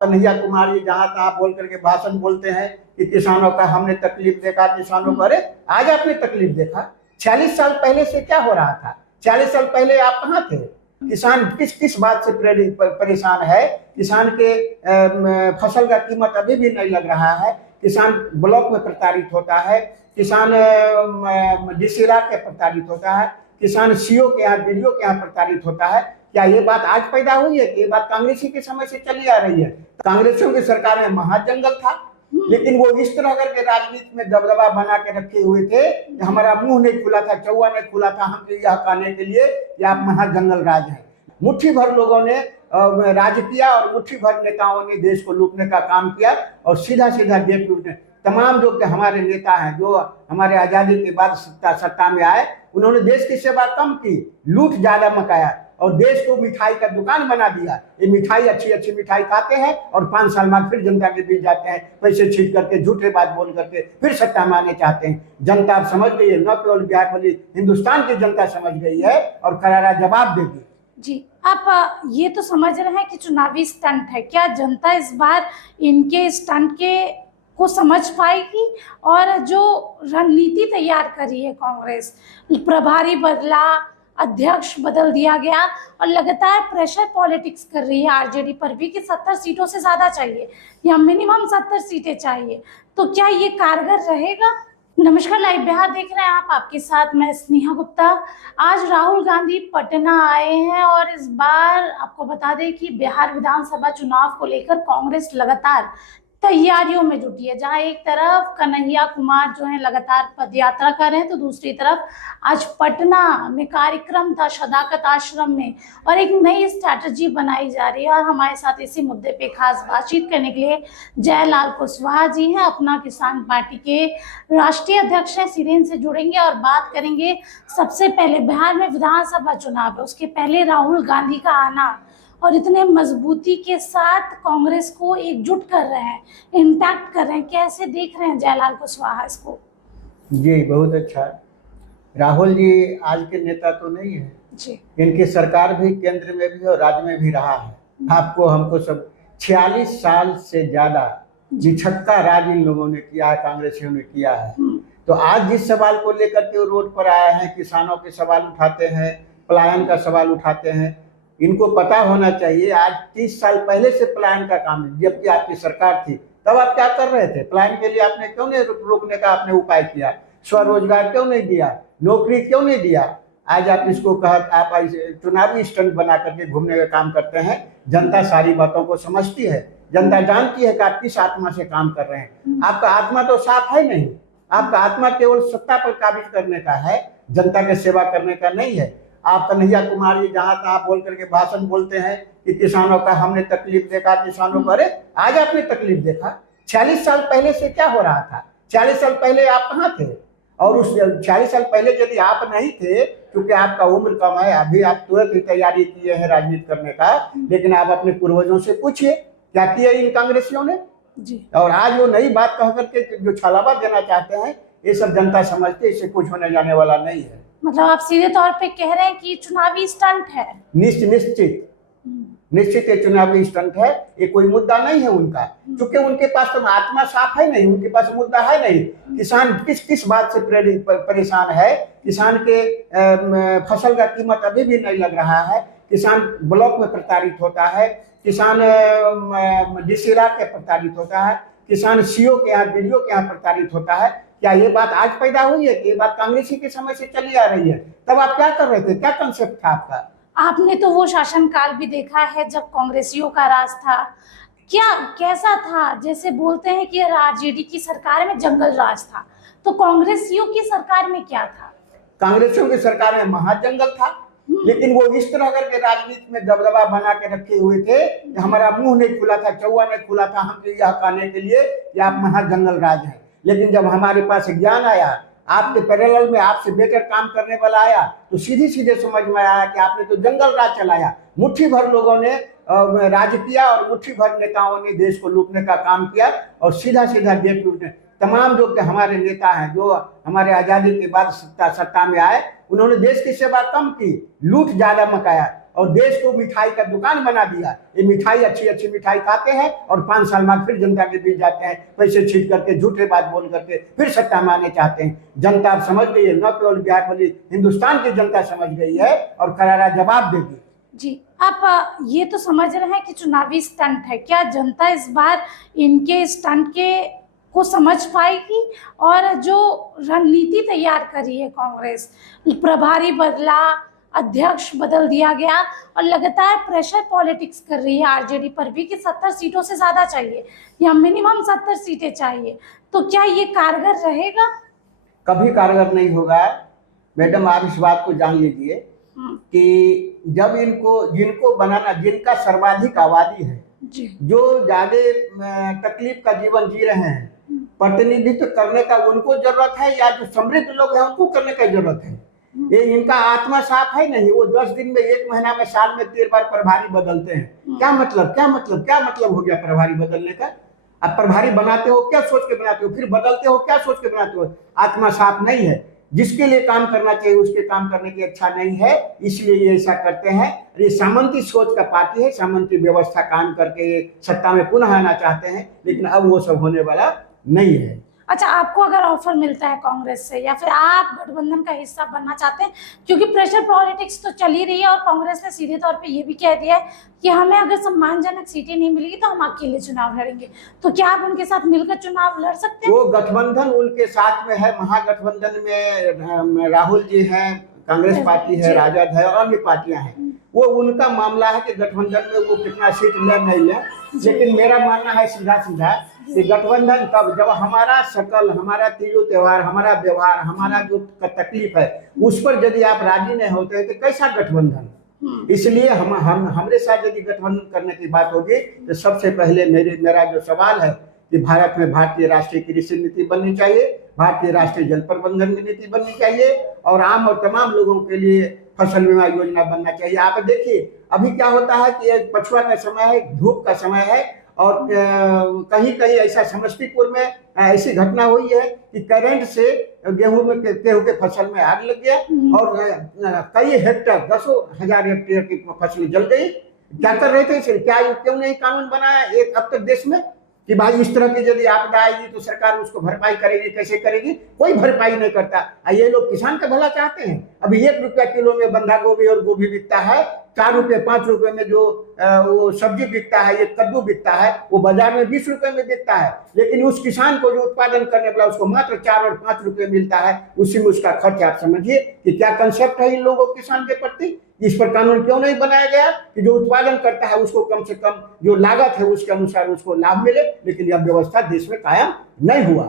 कन्हैया कुमार जी जहां तहां बोल करके भाषण बोलते हैं कि किसानों का हमने तकलीफ देखा, किसानों को। अरे आज आपने तकलीफ देखा, 46 साल पहले से क्या हो रहा था? 40 साल पहले आप कहाँ थे? किसान किस किस बात से परेशान है? किसान के फसल का कीमत अभी भी नहीं लग रहा है। किसान ब्लॉक में प्रताड़ित होता है, किसान डीसीएलआर के प्रताड़ित होता है, किसान सीओ के यहाँ, बीडीओ के यहाँ प्रताड़ित होता है। क्या ये बात आज पैदा हुई है कि ये बात कांग्रेसी के समय से चली आ रही है? कांग्रेसियों की सरकार में महाजंगल था, लेकिन वो इस तरह करके राजनीति में दबदबा बना के रखे हुए थे कि हमारा मुंह नहीं खुला था, चौवा नहीं खुला था हम यह कहने के लिए कि आप महाजंगल राज हैं। मुट्ठी भर लोगों ने राज किया और मुट्ठी भर नेताओं ने देश को लूटने का काम किया और सीधा सीधा देश लूटने। तमाम जो हमारे नेता हैं, जो हमारे आजादी के बाद सत्ता में आए, उन्होंने देश की सेवा कम की, लूट ज्यादा मचाया और देश को मिठाई का दुकान बना दिया। ये मिठाई, अच्छी अच्छी मिठाई खाते हैं और 5 साल बाद फिर जनता के बीच जाते हैं, पैसे छीन करके, झूठे बात बोल करके फिर सत्ता में आने चाहते हैं। जनता अब समझ गई है, न केवल बिहार बल्कि हिंदुस्तान की जनता समझ गई है और करारा जवाब देगी। जी, आप ये तो समझ रहे हैं कि चुनावी स्टंट है। क्या जनता इस बार इनके स्टंट को समझ पाएगी? और जो रणनीति तैयार करी है कांग्रेस, प्रभारी बदला, अध्यक्ष बदल दिया गया और लगातार प्रेशर पॉलिटिक्स कर रही है आरजेडी पर भी कि 70 सीटों से ज़्यादा चाहिए या मिनिमम 70 सीटें चाहिए, तो क्या ये कारगर रहेगा? नमस्कार, लाइव बिहार देख रहे हैं आप, आपके साथ मैं स्नेहा गुप्ता। आज राहुल गांधी पटना आए हैं और इस बार आपको बता दें कि बिहार विधानसभा चुनाव को लेकर कांग्रेस लगातार तैयारियों में जुटी है। जहां एक तरफ कन्हैया कुमार जो है लगातार पदयात्रा कर रहे हैं, तो दूसरी तरफ आज पटना में कार्यक्रम था सदाकत आश्रम में और एक नई स्ट्रैटेजी बनाई जा रही है। और हमारे साथ इसी मुद्दे पे खास बातचीत करने के लिए जयलाल कुशवाहा जी हैं, अपना किसान पार्टी के राष्ट्रीय अध्यक्ष हैं, सिरेन से जुड़ेंगे और बात करेंगे। सबसे पहले बिहार में विधानसभा चुनाव है, उसके पहले राहुल गांधी का आना और इतने मजबूती के साथ कांग्रेस को एकजुट कर रहे हैं, इंटैक्ट कर रहे हैं, कैसे देख रहे हैं जयलाल कुशवाहा इसको? जी बहुत अच्छा। राहुल जी आज के नेता तो नहीं है जी, इनकी सरकार भी केंद्र में भी और राज्य में भी रहा है। आपको हमको सब 46 साल से ज्यादा निछक्का राज इन लोगों ने किया है, कांग्रेसियों ने किया है। तो आज जिस सवाल को लेकर के वो रोड पर आए हैं, किसानों के सवाल उठाते हैं, पलायन का सवाल उठाते हैं, इनको पता होना चाहिए आज 30 साल पहले से पलायन का काम है। जबकि आपकी सरकार थी तब आप क्या कर रहे थे? पलायन के लिए आपने क्यों नहीं रोकने का आपने उपाय किया? स्वरोजगार क्यों नहीं दिया? नौकरी क्यों नहीं दिया? आज आप इसको आप चुनावी स्टंट बना करके घूमने का काम करते हैं। जनता सारी बातों को समझती है, जनता जानती है कि आप किस आत्मा से काम कर रहे हैं। आपका आत्मा तो साफ है नहीं, आपका आत्मा केवल सत्ता पर काबिज करने का है, जनता की सेवा करने का नहीं है। आप कन्हैया कुमार जी जहां तहां बोल करके भाषण बोलते हैं कि किसानों का हमने तकलीफ देखा, किसानों को। अरे आज आपने तकलीफ देखा, 46 साल पहले से क्या हो रहा था? 40 साल पहले आप कहाँ थे? और उस 40 साल पहले यदि आप नहीं थे, क्योंकि आपका उम्र कम है, अभी आप तुरंत ही तैयारी किए हैं राजनीति करने का, लेकिन आप अपने पूर्वजों से पूछिए क्या किया इन कांग्रेसियों ने जी। और आज वो नई बात कह करके जो छलावा देना चाहते हैं, ये सब जनता समझते, इससे कुछ होने जाने वाला नहीं है। मतलब आप सीधे तौर पे कह रहे हैं कि चुनावी स्टंट है? निश्चित ये चुनावी स्टंट है। ये कोई मुद्दा नहीं है उनका, क्योंकि उनके पास तो आत्मा साफ है नहीं, उनके पास मुद्दा है नहीं। किसान किस किस बात से परेशान है? किसान के फसल का कीमत अभी भी नहीं लग रहा है, किसान ब्लॉक में प्रताड़ित होता है, किसान डीसीएलआर के प्रताड़ित होता है, किसान सीओ के यहाँ, बीडीओ के यहाँ प्रताड़ित होता है। क्या ये बात आज पैदा हुई है कि ये बात कांग्रेसी के समय से चली आ रही है? तब आप क्या कर रहे थे? क्या कंसेप्ट था आपका? आपने तो वो शासनकाल भी देखा है जब कांग्रेसियों का राज था। क्या कैसा था? जैसे बोलते हैं कि आरजेडी की सरकार में जंगल राज था, तो कांग्रेसियों की सरकार में क्या था? कांग्रेसियों की सरकार में महाजंगल था, लेकिन वो इस तरह करके राजनीति में दबदबा बना के रखे हुए थे कि हमारा मुंह नहीं खुला था, चौवा नहीं खुला था हम यह कहने के लिए कि आप महाजंगल राज हैं। लेकिन जब हमारे पास ज्ञान आया, आपके पैरेलल में आपसे बेटर काम करने वाला आया, तो सीधे सीधे समझ में आया कि आपने तो जंगल राज चलाया। मुट्ठी भर लोगों ने राज किया और मुट्ठी भर नेताओं ने देश को लूटने का काम किया और सीधा सीधा देश लूटने। तमाम जो हमारे नेता हैं, जो हमारे आजादी के बाद सत्ता में आए, उन्होंने देश की सेवा कम की, लूट ज्यादा मचाया। और देश को मिठाई का दुकान बना दिया। ये मिठाई अच्छी अच्छी मिठाई खाते हैं और 5 साल बाद फिर जनता के बीच जाते हैं, पैसे छीन करके, झूठे बात बोल करके फिर सत्ता में आने चाहते हैं। जनता अब समझ गई है, न केवल बिहार बल्कि हिंदुस्तान की जनता समझ गई है और करारा जवाब देगी। जी, आप ये तो समझ रहे हैं कि चुनावी स्टंट है, क्या जनता इस बार इनके स्टंट के को समझ पाएगी? और जो रणनीति तैयार करी है कांग्रेस, प्रभारी बदला, अध्यक्ष बदल दिया गया और लगातार प्रेशर पॉलिटिक्स कर रही है आरजेडी पर भी कि 70 सीटों से ज़्यादा चाहिए या मिनिमम 70 सीटें चाहिए, तो क्या ये कारगर रहेगा? कभी कारगर नहीं होगा मैडम। आप इस बात को जान लीजिए कि जब जिनको बनाना, जिनका सर्वाधिक आबादी है जी, जो ज्यादा तकलीफ का जीवन जी रहे हैं, प्रतिनिधित्व करने का उनको जरूरत है या जो समृद्ध लोग हैं उनको करने का जरूरत है? ये इनका आत्मा साफ है नहीं। वो 10 दिन में, 1 महीना में, साल में 13 बार प्रभारी बदलते हैं। क्या मतलब हो गया प्रभारी बदलने का? अब प्रभारी बनाते हो क्या सोच के बनाते हो, फिर बदलते हो क्या सोच के बनाते हो? आत्मा साफ नहीं है। जिसके लिए काम करना चाहिए उसके काम करने की इच्छा नहीं है, इसलिए ये ऐसा करते हैं। ये सामंती सोच का पार्टी है, सामंती व्यवस्था काम करके ये सत्ता में पुनः आना चाहते हैं, लेकिन अब वो सब होने वाला नहीं है। अच्छा, आपको अगर ऑफर मिलता है कांग्रेस से या फिर आप गठबंधन का हिस्सा बनना चाहते हैं, क्योंकि प्रेशर पॉलिटिक्स तो चल ही रही है और कांग्रेस ने सीधे तौर पे ये भी कह दिया है कि हमें अगर सम्मानजनक सीटें नहीं मिलेगी तो हम अकेले चुनाव लड़ेंगे, तो क्या आप उनके साथ मिलकर चुनाव लड़ सकते हैं? वो गठबंधन उनके साथ में है। महागठबंधन में राहुल जी हैं, कांग्रेस पार्टी है, राजद है और अन्य पार्टियां हैं। वो उनका मामला है कि गठबंधन में वो कितना सीट ले नहीं ले, लेकिन मेरा मानना है सीधा कि गठबंधन तब जब हमारा शकल, हमारा तीजो त्योहार, हमारा व्यवहार, हमारा जो तकलीफ है उस पर यदि आप राजी नहीं होते हैं तो कैसा गठबंधन? इसलिए हमारे साथ यदि गठबंधन करने की बात होगी तो सबसे पहले मेरा जो सवाल है कि भारत में भारतीय राष्ट्रीय कृषि नीति बननी चाहिए, भारतीय राष्ट्रीय जल प्रबंधन की नीति बननी चाहिए और आम और तमाम लोगों के लिए फसल बीमा योजना बनना चाहिए। आप देखिए अभी क्या होता है कि पछुआ का समय है, धूप का समय है और कहीं कहीं ऐसा समस्तीपुर में ऐसी घटना हुई है कि करंट से गेहूं के फसल में आग लग गया और कई हेक्टेयर, 10,000 हेक्टेयर की फसल जल गई। क्या कर रहे थे? क्यों नहीं कानून बनाया एक अब तक देश में कि भाई इस तरह की यदि आपदा आएगी तो सरकार उसको भरपाई करेगी? कैसे करेगी? कोई भरपाई नहीं करता। ये लोग किसान का भला चाहते हैं। अभी 1 रुपया किलो में बंधा गोभी और गोभी बिकता है, 4 रुपये 5 रुपये में जो वो सब्जी बिकता है, ये कद्दू बिकता है, वो बाजार में 20 रुपये में बिकता है, लेकिन उस किसान को जो उत्पादन करने वाला उसको मात्र 4 और 5 रुपये मिलता है। उसी में उसका खर्च। आप समझिए कि क्या कंसेप्ट है इन लोगों किसान के प्रति। इस पर कानून क्यों नहीं बनाया गया कि जो उत्पादन करता है उसको कम से कम जो लागत है उसके अनुसार उसको लाभ मिले, लेकिन यह व्यवस्था देश में कायम नहीं हुआ।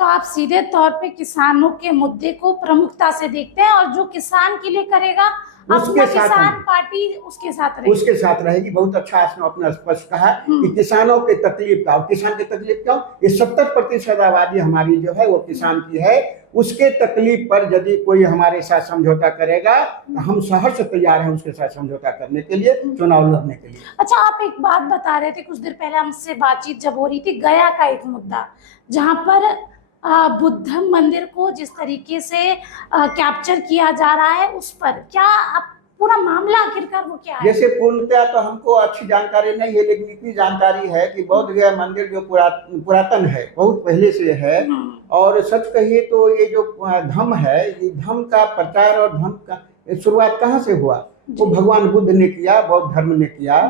तो आप सीधे तौर पे किसानों के मुद्दे को प्रमुखता से देखते हैं और जो किसान के लिए करेगा अपना किसान पार्टी उसके साथ रहेगी। बहुत अच्छा आपने स्पष्ट कहा कि किसानों के तकलीफ का, और किसान की तकलीफ क्यों? ये 70% आबादी हमारी जो है वो किसान की है। उसके तकलीफ पर यदि कोई हमारे साथ समझौता करेगा तो हम सहर्ष से तैयार हैं उसके साथ समझौता करने के लिए, चुनाव लड़ने के लिए। अच्छा, आप एक बात बता रहे थे कुछ देर पहले हमसे बातचीत जब हो रही थी, गया का एक मुद्दा जहाँ पर बुद्ध मंदिर को जिस तरीके से कैप्चर किया जा रहा है, उस पर क्या आप पूरा मामला आखिरकार वो क्या है? जैसे पूर्णतया तो हमको अच्छी जानकारी नहीं है, लेकिन इतनी जानकारी है कि बौद्ध गया मंदिर जो पुरातन है, बहुत पहले से है। और सच कहिए तो ये जो धम्म है, ये धम्म का प्रचार और धम्म का शुरुआत कहाँ से हुआ? वो भगवान बुद्ध ने किया, बौद्ध धर्म ने किया,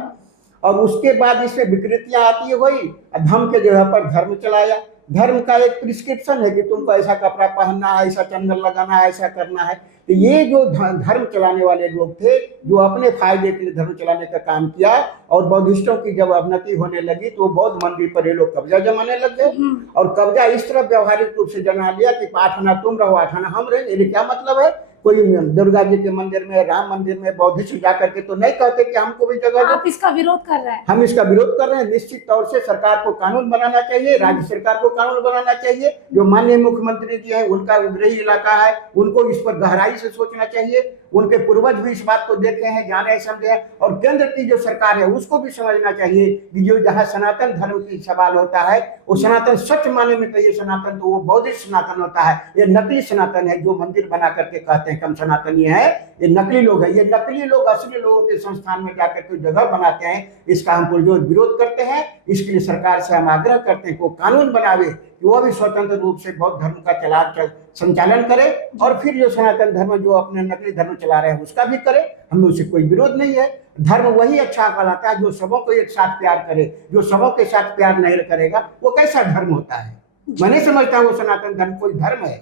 और उसके बाद इसमें विकृतियां आती हुई, धम्म के जगह पर धर्म चलाया। धर्म का एक प्रिस्क्रिप्शन है कि तुमको ऐसा कपड़ा पहनना है, ऐसा चंदन लगाना है, ऐसा करना है। तो ये जो धर्म चलाने वाले लोग थे जो अपने फायदे के लिए धर्म चलाने का काम किया, और बौद्धिस्टों की जब अवनति होने लगी तो बौद्ध मंदिर पर ये लोग कब्जा जमाने लग गए। और कब्जा इस तरह व्यवहारिक रूप से जना लिया कि 8 आना तुम रहो, 8 आना हम रहे। ये क्या मतलब है? कोई दुर्गा जी के मंदिर में, राम मंदिर में बौद्धिस्ट जा करके तो नहीं कहते कि हमको भी जगह दो। आप इसका विरोध कर रहे हैं? हम इसका विरोध कर रहे हैं। निश्चित तौर से सरकार को कानून बनाना चाहिए, राज्य सरकार को कानून बनाना चाहिए। जो माननीय मुख्यमंत्री जी हैं उनका गृह इलाका है, उनको इस पर गहराई से सोचना चाहिए उनके पूर्वज भी इस बात को देखे हैं, जाने समझे हैं। और केंद्र की जो सरकार है उसको भी समझना चाहिए कि जो जहाँ सनातन धर्म की सवाल होता है वो सनातन सच माने में कहिए सनातन तो वो बौद्धिक सनातन होता है, ये नकली सनातन है जो मंदिर बना करके कहते हैं कि हम सनातनी है, ये नकली लोग है। ये नकली लोग असली लोगों के संस्थान में जाकर के जगह बनाते हैं, इसका हम पुरजोर विरोध करते हैं। इसके लिए सरकार से हम आग्रह करते हैं कि वो कानून बनावे कि वो भी स्वतंत्र रूप से बौद्ध धर्म का संचालन करे, और फिर जो सनातन धर्म जो अपने नकली धर्म चला रहे हैं उसका भी करे, हमें उससे कोई विरोध नहीं है। धर्म वही अच्छा कहलाता है जो सबों को एक साथ प्यार करे, जो सबों के साथ प्यार नहीं करेगा वो कैसा धर्म होता है? मैं नहीं समझता वो सनातन धर्म कोई धर्म है।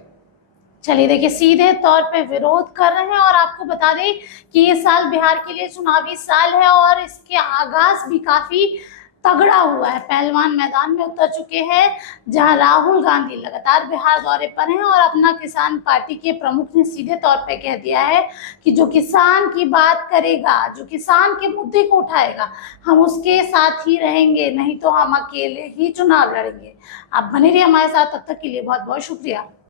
चलिए देखिए, सीधे तौर पे विरोध कर रहे हैं। और आपको बता दें कि ये साल बिहार के लिए चुनावी साल है और इसके आगाज भी काफी तगड़ा हुआ है। पहलवान मैदान में उतर चुके हैं, जहां राहुल गांधी लगातार बिहार दौरे पर हैं और अपना किसान पार्टी के प्रमुख ने सीधे तौर पे कह दिया है कि जो किसान की बात करेगा, जो किसान के मुद्दे को उठाएगा, हम उसके साथ ही रहेंगे, नहीं तो हम अकेले ही चुनाव लड़ेंगे। आप बने रहिए हमारे साथ, तब तक के लिए बहुत बहुत शुक्रिया।